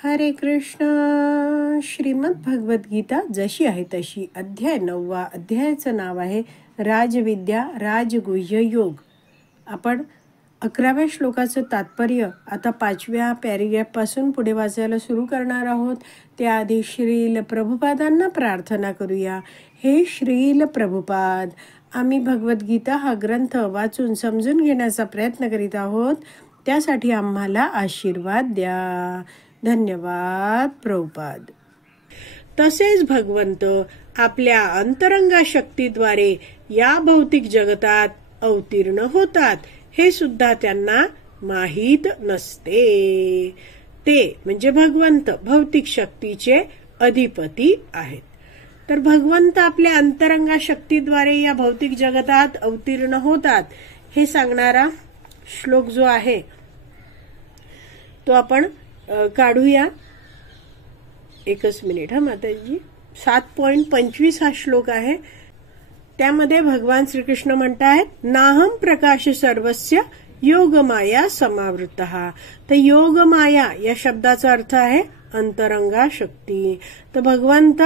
हरे कृष्ण. श्रीमद भगवत गीता जशी आहे तशी, अध्याय 9. अध्यायाचं नाव आहे राजविद्या राजगुह्य योग. आपण 11व्या श्लोकाचं तात्पर्य आता 5व्या पॅरेग्राफपासून पुढे वाचायला सुरू करणार आहोत. त्याआधी श्रील प्रभुपादांना प्रार्थना करूया. हे श्रील प्रभुपाद, आम्ही भगवद्गीता हा ग्रंथ वाचून समजून घेण्याचा प्रयत्न करीत आहोत. त्यासाठी आम्हाला आशीर्वाद द्या. धन्यवाद प्रभुपाद. तसेच भगवंत आपल्या अंतरंगा शक्तीद्वारे या भौतिक जगतात अवतीर्ण होतात हे सुद्धा त्यांना माहीत नसते. ते म्हणजे भगवंत भौतिक शक्तीचे अधिपती आहेत. तर भगवंत आपल्या अंतरंगा शक्तीद्वारे या भौतिक जगतात अवतीर्ण होतात हे सांगणारा श्लोक जो आहे तो आपण काढूया. एकच मिनिट. माताजी 7.25 हा श्लोक आहे. त्यामध्ये भगवान श्रीकृष्ण म्हणतात, नाहम प्रकाश सर्वस्य योगमाया समावृतः. तर योगमाया या शब्दाचा अर्थ आहे अंतरंगा शक्ती. तर भगवंत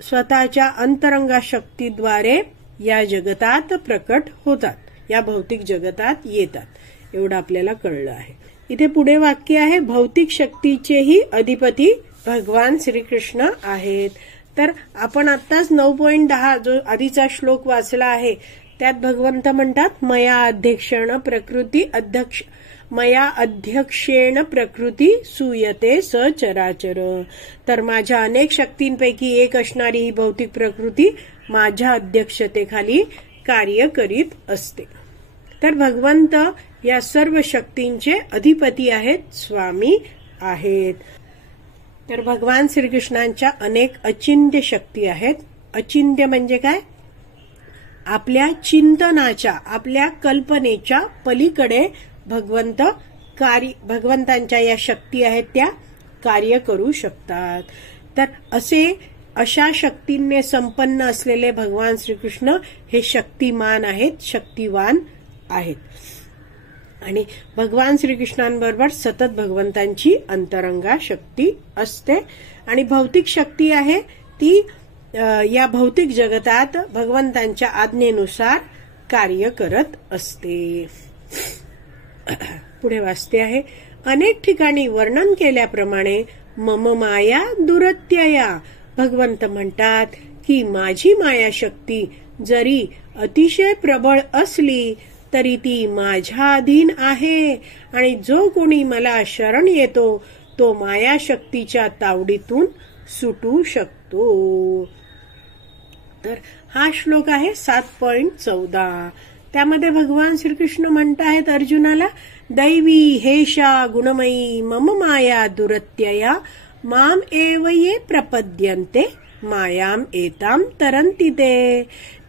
स्वतःच्या अंतरंगा शक्तीद्वारे या जगतात प्रकट होतात, या भौतिक जगतात येतात, एवढं आपल्याला कळलं आहे. इथे पुढे वाक्य आहे, भौतिक शक्तीचेही अधिपती भगवान श्रीकृष्ण आहेत. तर आपण आत्ताच 9.10 जो आधीचा श्लोक वाचला आहे त्यात भगवंत म्हणतात, मया अध्यक्षेण प्रकृती सूयते सचराचर. तर माझ्या अनेक शक्तींपैकी एक असणारी ही भौतिक प्रकृती माझ्या अध्यक्षतेखाली कार्य करीत असते. तर भगवंत या सर्व शक्तींचे अधिपती आहेत, स्वामी आहेत. तर भगवान श्रीकृष्णांच्या अनेक अचिंत्य शक्ती आहेत. अचिंत्य म्हणजे काय? आपल्या चिंतनाच्या, आपल्या कल्पनेच्या पलीकडे भगवंतांच्या या शक्ती आहेत त्या कार्य करू शकतात. तर अशा शक्तींनी संपन्न असलेले भगवान श्रीकृष्ण हे शक्तिमान आहेत, शक्तिवान आहेत. आणि भगवान श्रीकृष्णांबरोबर सतत भगवंतांची अंतरंगा शक्ती असते. आणि भौतिक शक्ती आहे ती या भौतिक जगतात भगवंतांच्या आज्ञेनुसार कार्य करत असते. पुढे वाचते आहे, अनेक ठिकाणी वर्णन केल्याप्रमाणे मम माया दुरत्यया. भगवंत म्हणतात की माझी माया शक्ती जरी अतिशय प्रबळ असली तरी ती माझ्या अधीन आहे. आणि जो कोणी मला शरण येतो तो माया शक्तीच्या तावडीतून सुटू शकतो. तर हा श्लोक आहे 7.14. त्यामध्ये भगवान श्रीकृष्ण म्हणतात अर्जुनाला, दैवी हेषा गुणमयी मम माया दुरत्यया माम एव ये प्रपद्यन्ते मायाम एताम तरंती ते.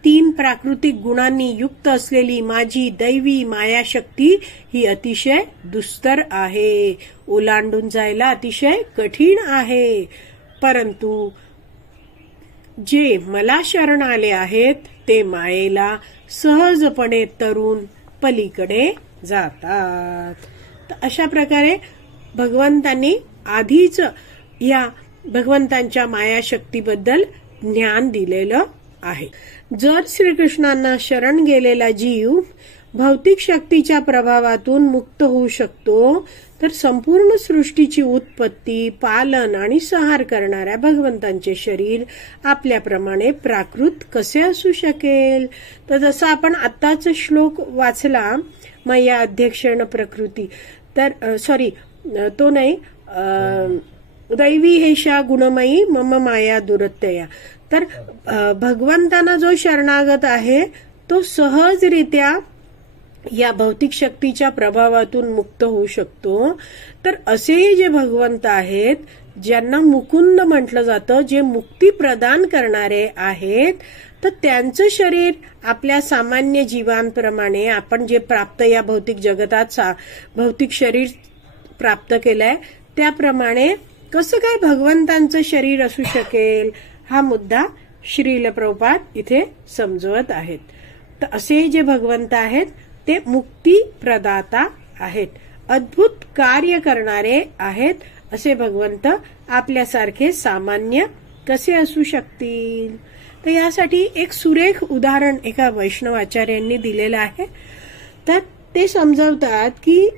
3 प्राकृतिक गुणांनी युक्त असलेली माझी दैवी मायाशक्ती ही अतिशय दुस्तर आहे, ओलांडून जायला अतिशय कठीण आहे. परंतु जे मला शरण आले आहेत ते मायेला सहजपणे तरून पलीकडे जातात. तर अशा प्रकारे भगवंतांनी आधीच या भगवंतांच्या मायाशक्तीबद्दल ज्ञान दिलेलं आहे. जर श्रीकृष्णांना शरण गेलेला जीव भौतिक शक्तीच्या प्रभावातून मुक्त होऊ शकतो तर संपूर्ण सृष्टीची उत्पत्ती, पालन आणि संहार करणाऱ्या भगवंतांचे शरीर आपल्याप्रमाणे प्राकृत कसे असू शकेल? तर जसं आपण आत्ताच श्लोक वाचला, मया अध्यक्षेण प्रकृती, तर तो नाही, दैवी हेषा गुणमयी मम माया दुरत्यया. तर भगवंतांना जो शरणागत आहे तो सहजरित्या या भौतिक शक्तीच्या प्रभावातून मुक्त होऊ शकतो. तर असे जे भगवंत आहेत ज्यांना मुकुंद म्हटलं जातं, जे मुक्ती प्रदान करणारे आहेत, तर त्यांचं शरीर आपल्या सामान्य जीवांप्रमाणे आपण जे प्राप्त या भौतिक जगतात भौतिक शरीर प्राप्त केलंय त्याप्रमाणे कसं काय भगवंतांचं शरीर असू शकेल? हा मुद्दा श्रील प्रभुपाद इथे समजवत आहेत. तर असे जे भगवंत आहेत ते मुक्ती प्रदाता आहेत, अद्भुत कार्य करणारे आहेत असे भगवंत आपल्यासारखे सामान्य कसे असू शकतील? तर यासाठी एक सुरेख उदाहरण एका वैष्णवाचार्यांनी दिलेलं आहे. तर ते समजावतात की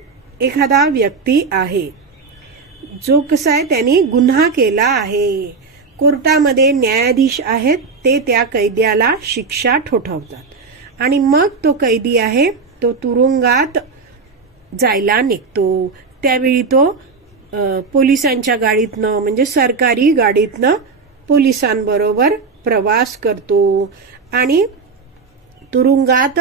एखादा व्यक्ती आहे जो कसा आहे, त्यांनी गुन्हा केला आहे. कोर्टामध्ये न्यायाधीश आहेत, ते त्या कैद्याला शिक्षा ठोठावतात आणि मग तो कैदी आहे तो तुरुंगात जायला निघतो. त्यावेळी तो पोलिसांच्या गाडीतनं म्हणजे सरकारी गाडीतनं पोलिसांबरोबर प्रवास करतो आणि तुरुंगात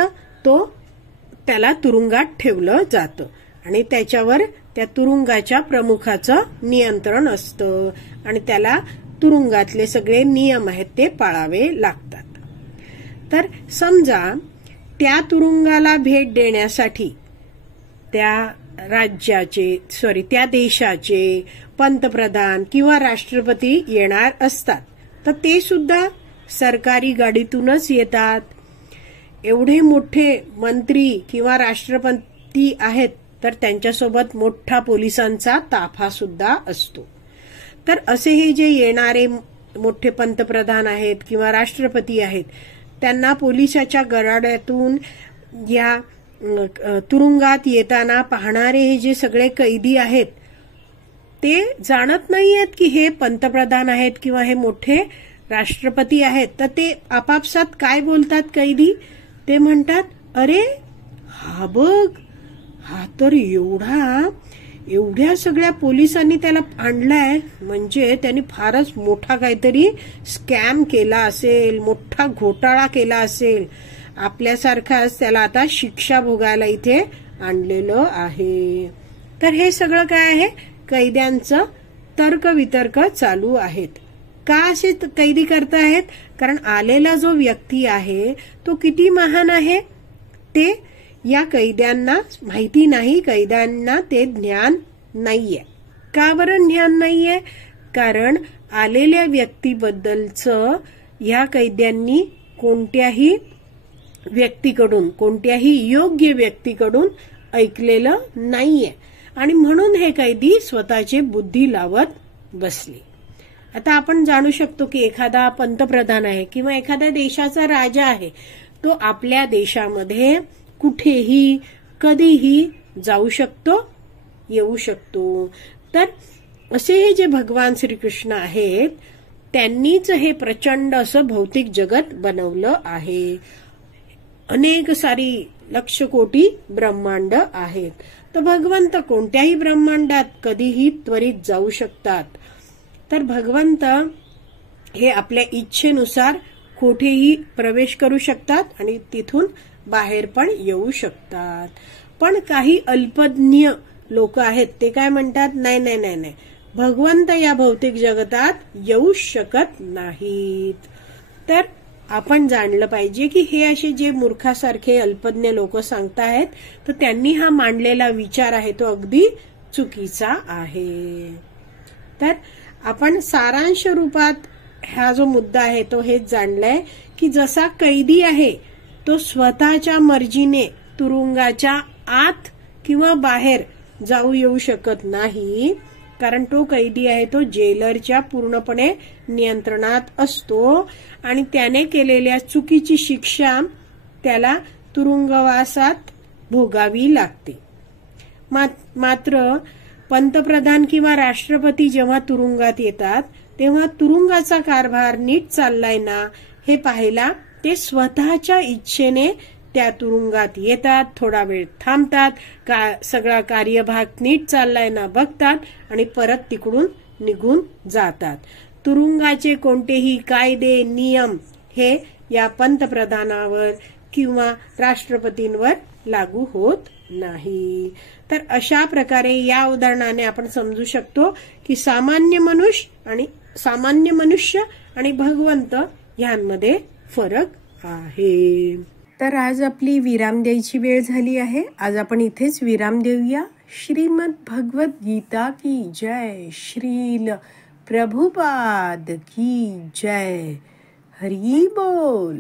त्याला तुरुंगात ठेवलं जातं आणि त्याच्यावर त्या तुरुंगाच्या प्रमुखाचं नियंत्रण असतं आणि त्याला तुरुंगातले सगळे नियम आहेत ते पाळावे लागतात. तर समजा त्या तुरुंगाला भेट देण्यासाठी त्या देशाचे पंतप्रधान किंवा राष्ट्रपती येणार असतात, तर ते सुद्धा सरकारी गाडीतूनच येतात. एवढे मोठे मंत्री किंवा राष्ट्रपती आहेत तर त्यांच्यासोबत मोठा पोलिसांचा ताफा सुद्धा असतो. तर असे हे जे येणारे मोठे पंतप्रधान आहेत किंवा राष्ट्रपती आहेत, त्यांना पोलिसाच्या गराड्यातून या तुरुंगात येताना पाहणारे हे जे सगळे कैदी आहेत ते जाणत नाहीयेत की हे पंतप्रधान आहेत किंवा हे मोठे राष्ट्रपती आहेत. तर ते आपापसात काय बोलतात कैदी? ते म्हणतात, अरे हा बघ, हा तर एवढ्या सगळ्या पोलिसांनी त्याला आणलाय, म्हणजे त्यांनी फारच मोठा काहीतरी स्कॅम केला असेल, मोठा घोटाळा केला असेल. आपल्यासारखाच त्याला आता शिक्षा भोगायला इथे आणलेलं आहे. तर हे सगळं काय आहे? कैद्यांचं तर्कवितर्क चालू आहेत. का असे कैदी करतायत? कारण आलेला जो व्यक्ती आहे तो किती महान आहे ते या कैद्यांना माहिती नाही. कैद्यांना ते ज्ञान नाहीये. का बरं ज्ञान नाहीये? कारण आलेल्या व्यक्तीबद्दलचं या कैद्यांनी कोणत्याही योग्य व्यक्तीकडून ऐकलेलं नाहीये आणि म्हणून हे कैदी स्वतःची बुद्धी लावत बसले. आता आपण जाणू शकतो की एखादा पंतप्रधान आहे किंवा एखाद्या देशाचा राजा आहे, तो आपल्या देशामध्ये कुठेही कधीही जाऊ शकतो, येऊ शकतो. तर असे हे जे भगवान श्रीकृष्ण आहेत त्यांनीच हे प्रचंड असं भौतिक जगत बनवलं आहे. अनेक सारी लक्ष कोटी ब्रह्मांड आहेत. तर भगवंत कोणत्याही ब्रह्मांडात कधीही त्वरित जाऊ शकतात. तर भगवंत हे आपल्या इच्छेनुसार कुठेही प्रवेश करू शकतात आणि तिथून बाहेर पण येऊ शकतात. पण काही अल्पज्ञ लोक आहेत ते काय म्हणतात, नाही, भगवंत या भौतिक जगतात येऊ शकत नाहीत. तर आपण जाणलं पाहिजे की हे असे जे मूर्खासारखे अल्पज्ञ लोक सांगतायत, तर त्यांनी हा मांडलेला विचार आहे तो अगदी चुकीचा आहे. तर आपण सारांश रूपात हा जो मुद्दा आहे तो हेच जाणलाय की जसा कैदी आहे तो स्वतःच्या मर्जीने तुरुंगाच्या आत किंवा बाहेर जाऊ येऊ शकत नाही, कारण तो कैदी आहे तो जेलरच्या पूर्णपणे नियंत्रणात असतो आणि त्याने केलेल्या चुकीची शिक्षा त्याला तुरुंगवासात भोगावी लागते. मात्र पंतप्रधान किंवा राष्ट्रपती जेव्हा तुरुंगात येतात तेव्हा तुरुंगाचा कारभार नीट चाललाय ना हे पाहायला ते स्वतःच्या इच्छेने त्या तुरुंगात येतात, थोडा वेळ थांबतात, सगळा कार्यभाग नीट चाललाय ना बघतात आणि परत तिकडून निघून जातात. तुरुंगाचे कोणतेही कायदे नियम हे या पंतप्रधानावर किंवा राष्ट्रपतींवर लागू होत नाही. तर अशा प्रकारे या उदाहरणाने आपण समजू शकतो की सामान्य मनुष्य आणि भगवंत यांमध्ये फरक आहे. तर आज आपली विराम द्यायची वेळ झाली आहे. आज आपण इथेच विराम देऊया. श्रीमद भगवत गीता की जय. श्रील प्रभुपाद की जय. हरी बोल.